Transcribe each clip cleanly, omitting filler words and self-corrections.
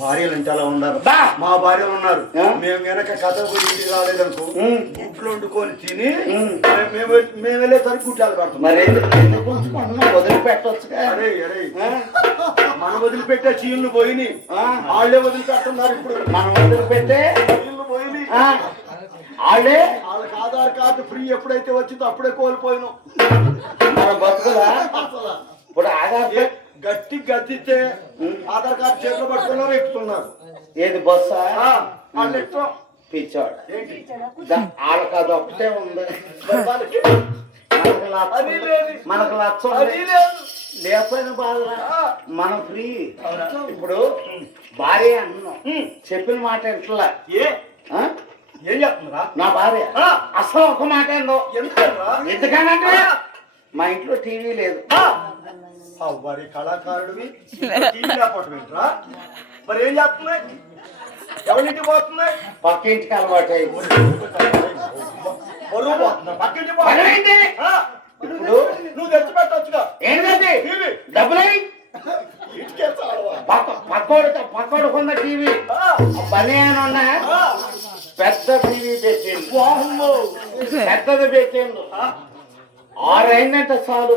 భార్యలు అంటే అలా ఉన్నారు. మా భార్యలు ఉన్నారు. మేము వెనక కథ గురించి రాలేదనుకో గుడ్లు వండుకొని తిని మేము వెళ్ళేసరికి గుడ్డాలు పెడతాం. మరి వదిలిపెట్టవచ్చు. అరే అరే మన వదిలిపెట్టే చీళ్ళు పోయినాయి, వాళ్ళే వదిలిపెడుతున్నారు. ఇప్పుడు మనం వదిలిపెట్టే చీళ్ళు పోయినాయి, వాళ్ళే వాళ్ళకి ఆధార్ కార్డు ఫ్రీ ఎప్పుడైతే వచ్చిందో అప్పుడే కోల్పోయినాం. మన బతుకులా ఇప్పుడు ఆధార్ గట్టి గద్దితే ఆధార్ కార్డు చేతిలో పట్టుకున్నారు, ఎక్కుతున్నారు. ఏది బస్సా వాళ్ళు ఎక్కువ పిచ్చాడు. వాళ్ళకి అది ఒకటే ఉంది. మనకు లక్ష లేకపోయిన బాధ మనం ఫ్రీ. ఇప్పుడు భార్య అంటున్నాం, చెప్పిన మాట ఎంతలా ఏం చెప్తున్నారా? నా భార్య అసలు ఒక మాట ఏందో ఎందుకనంటే మా ఇంట్లో టీవీ లేదు. మరి కళాకారుడివి టీవీ లేకపోవటం ఏంట్రా? మరి ఏం చేస్తున్నాయి? ఎవరింటికి పోతున్నాయి? పక్క ఇంటికి అలవాటు ఇప్పుడు నువ్వు తెచ్చి పెట్టచ్చుగా. ఏంటంటే డబ్బులై పక్కోడు కొన్న టీవీ పని అని పెద్ద టీవీ పెట్టిండు, పెద్దది పెట్టిండు. 6 అయిందంటే చాలు,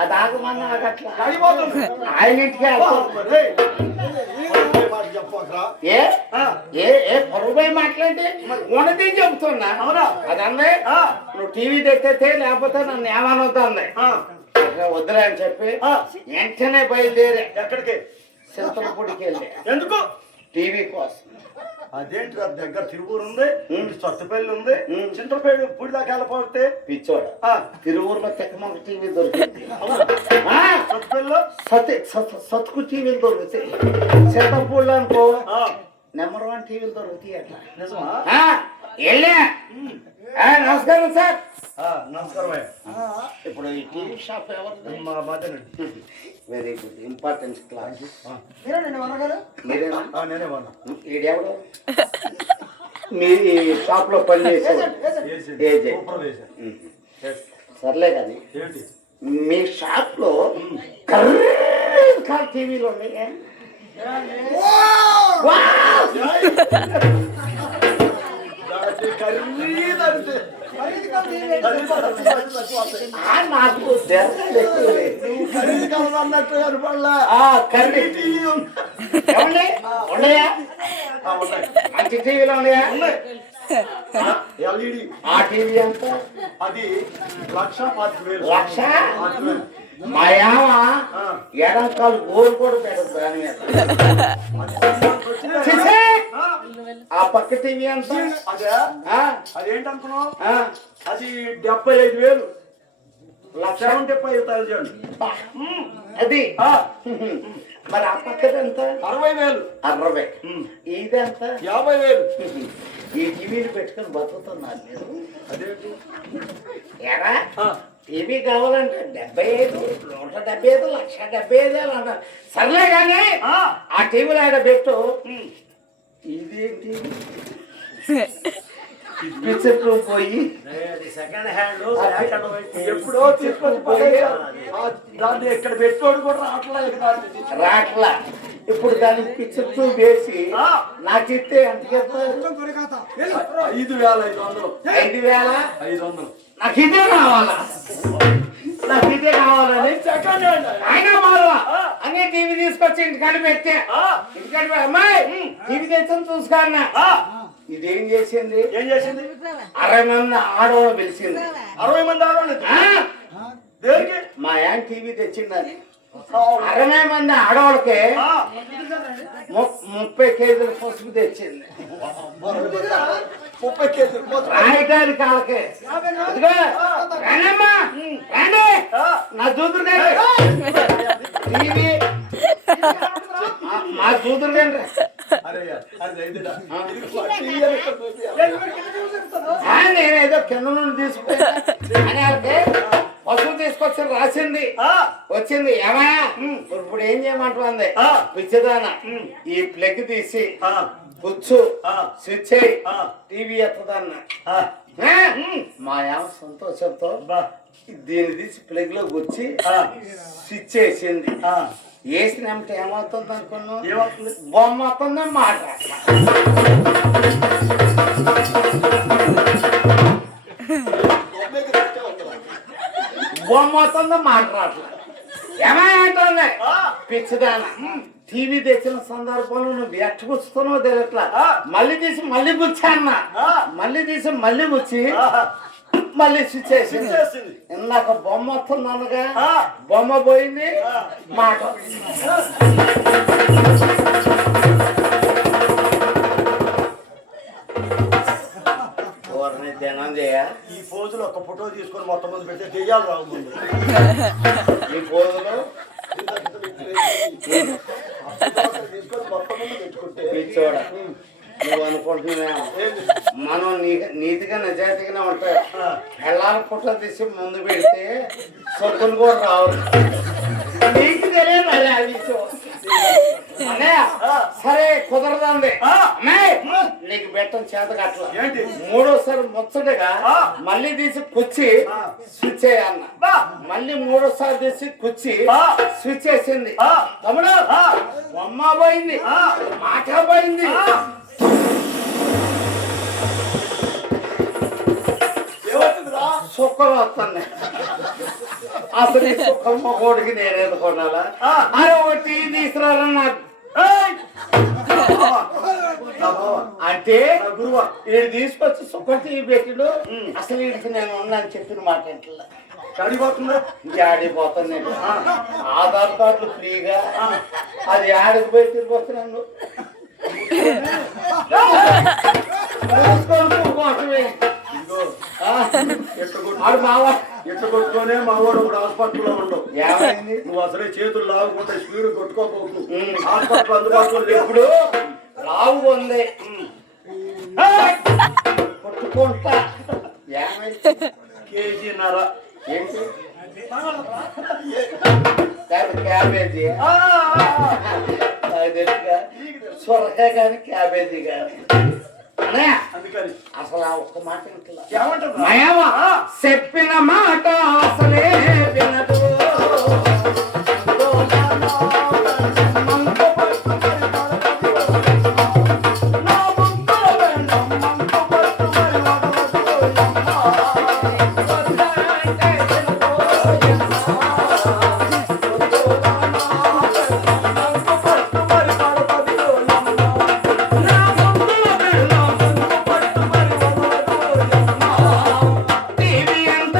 అది ఆగమన్నా అట్లా ఆయన ఇంటికి పొరపై మాట్లాడితే ఉన్నది చెబుతున్నా. అదన్నే నువ్వు టీవీ తెచ్చే లేకపోతే నన్ను ఏమనొద్దు అంది. వద్దులే అని చెప్పి వెంటనే బయలుదేరి ఎక్కడికి? చింతలపూడికి వెళ్ళి. ఎందుకు? టీవీ కోసం. అదేంటి దగ్గర తిరువూరు ఉంది, సొత్తపల్లి ఉంది, చింతపల్లి పూడి దాకా వెళ్ళిపోతే పిచ్చోడు. తిరువూరులో తెక్కమొక్క టీవీ దొరుకుతుంది, సొత్తపల్లిలో సతుకు టీవీలు దొరుకుతాయి, చింతపూడిలో అనుకో నెంబర్ 1 టీవీలు దొరుకుతాయి. అట్లా నిజమా? వెళ్ళా. నమస్కారం సార్. నమస్కారం. ఇప్పుడు ఈ టీవీ షాప్ ఎవరు? Very good, importance class. మీరేనా? ఈడెవడు? మీరు ఈ షాప్ లో పనిచేసేవాడు? సర్లే కానీ మీ షాప్ లో కర్రీ టీవీలు ఉన్నాయి. నాకు మంచి టీవీలో ఉన్నాయా? ఎల్ఈడి. ఆ టీవీ ఎంత? అది 1,40,000. లక్ష? మా యామ ఎడంకాలు గోలు కూడా పెట్టదు దాని మీద. ఆ పక్క టీవీ ఎంత? అదేంటనుకున్నావు? అది 75,000. 1,75,000. అది మరి ఆ పక్కది ఎంత? 60,000. 60. ఇదెంత? 50,000. ఈ టీవీలు పెట్టుకుని బతుకుతున్నారు మీరు. అదేంటి? ఎరా టీవీ కావాలంటే 75, 175, 1,75,000 అన్నారు. సర్లే కానీ ఆ టీవీలో ఆడ పెట్టు. ఇదేంటి పిక్చర్ పోయి సెకండ్ హ్యాండ్ ఎప్పుడో తీసుకొని పోయి దాన్ని ఎక్కడ పెట్టోడు కూడా రాట్లా. ఇప్పుడు దానికి పిక్చర్ వేసి నాకు ఇస్తే ఎంతకి 5,500. 5,500 నాకు ఇదే కావాలా? నాకు ఇదే కావాలని సెకండ్ హ్యాండ్ ఆయన మారవా అన్నీ టీవీ తీసుకొచ్చి ఇంటికాడ పెట్టే. ఇంటికాడ అమ్మాయి టీవీ తెచ్చని చూసుకున్నా. ఇదేం చేసింది? ఏం చేసింది? 60 మంది ఆడవాళ్ళు పిలిచింది. 60 మంది ఆడవాళ్ళు? దేనికి? మా ఆయన టీవీ తెచ్చిందని 60 మంది ఆడవాళ్ళకి 30 కేజీల పసుపు తెచ్చింది. 30 కేజీలు రాయటానికి వాళ్ళకి. రానమ్మా రండి నా చూదురు టీవీ మా చూదురు రండి. నేనేదో కింద నుండి తీసుకుని పశువు తీసుకొచ్చి రాసింది వచ్చింది. ఏమయ్యా ఇప్పుడు ఏం చేయమంటుంది? పిచ్చిదాన ఈ ప్లగ్ తీసి పుచ్చు స్విచ్ అయ్యి టీవీ ఎత్తదన్న. మా ఏమ సంతోషంతో దీన్ని తీసి ప్లగ్ లో గుచ్చి స్విచ్ వేసింది. వేసినప్పుడు ఏమవుతుంది అనుకున్నావు? ఏమవుతుంది? బొమ్మ వస్తుంది మాట బొమ్మ వస్తుంది మాట్లాడలే ఏమంటుంది పిచ్చిదాన. టీవీ తెచ్చిన సందర్భంలో నువ్వు ఎట్ట గుచ్చుతున్నావు తెలియట్లా. మళ్ళీ తీసి మళ్ళీ గుచ్చా అన్న, మళ్ళీ తీసి మళ్ళీ గుచ్చి మళ్ళీ స్విచ్ చేసింది. ఇందాక బొమ్మ వస్తుంది అనగా బొమ్మ పోయింది మాట. ధ్యానం చేయ ఈ పోజులో ఒక ఫోటో తీసుకొని మొత్తం మంది పెడితే తెయ్యాలి రావు ముందు. ఈ పోజులో తీసుకొని మొత్తం మంది పెట్టుకుంటే చూడ నువ్వు అనుకుంటున్నావు మనం నీతిగా నిజాయితీగానే ఉంటాయి. పెళ్ళాల పుట్ల తీసి ముందు పెడితే సొత్తులు కూడా రావు. నీకు తెలియదు అది ఆ విషయం. అన్నయ్య సరే కుదరదండి నీకు బెట్టం చేత కట్ల. మూడోసారి ముచ్చటగా మళ్ళీ తీసి కుచ్చి స్విచ్ చేయన్న. మళ్ళీ మూడోసారి తీసి కుచ్చి స్విచ్ చేసింది. తమ్ముడు బొమ్మ పోయింది మాట పోయింది. సుఖం వస్తుంది. అసలు ఈ సుఖం మొగోడికి నేను ఎదుర్కొనాలా? అరే ఒకటి తీసుకురారా నాకు అంటే వీడు తీసుకొచ్చి సుఖం టీవీ పెట్టిడు. అసలు వీడికి నేను ఉన్నాను చెప్పిన మాట ఇంట్లో ఆడిపోతుందా? ఆడిపోతాను నేను. ఆధార్ కార్డులు ఫ్రీగా అది ఆడికి పోయి తిరిగి వస్తున్నాను. ఎట్లా కొట్టుకోనే మా వాడు ఒక హాస్పిటల్లో ఉండవు. నువ్వు అసలే చేతులు లాగుకుంటే స్పీడ్ కొట్టుకోకపోకు. హాస్పిటల్ అందుబాటులో ఎప్పుడు లావు ఉంది కొట్టుకుంటా. కేజీన్నర ఏంటి క్యాబేజీ సొరకాయ కానీ క్యాబేజీ కానీ అందుకని అసలు ఆ ఒక్క మాట ఏమంటారు? చెప్పిన మాట అసలే వినదు. టీవీ ఎంత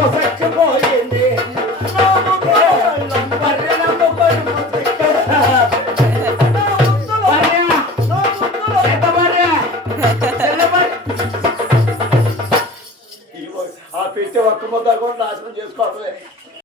పొసక్కిపోయింది ఆ పెట్టే ఒక్క ముద్ద కూడా నాశనం చేసుకోవడమే